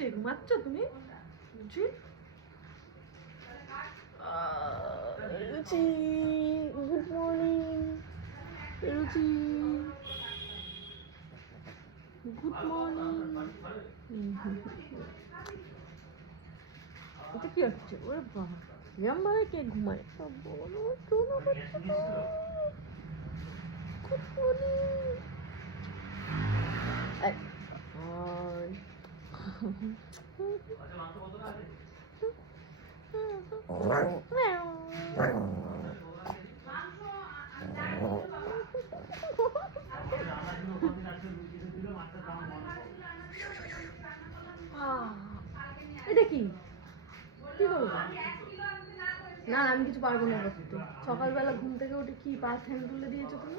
হচ্ছে? ঘুমাচ্ছ তুমি? রুচি রুচি গুড মর্নিং। রুচি গুড মর্নিং। এটা কি হচ্ছে? ওরে বাবা, এরম ভাবে কে ঘুমায়? বলো শোনো করছে তো। Good morning. এটা কি কি করবো? না আমি কিছু পারবো না করতে। সকালবেলা ঘুম থেকে উঠে কি পা ঠ্যাং তুলে দিয়েছো তুমি?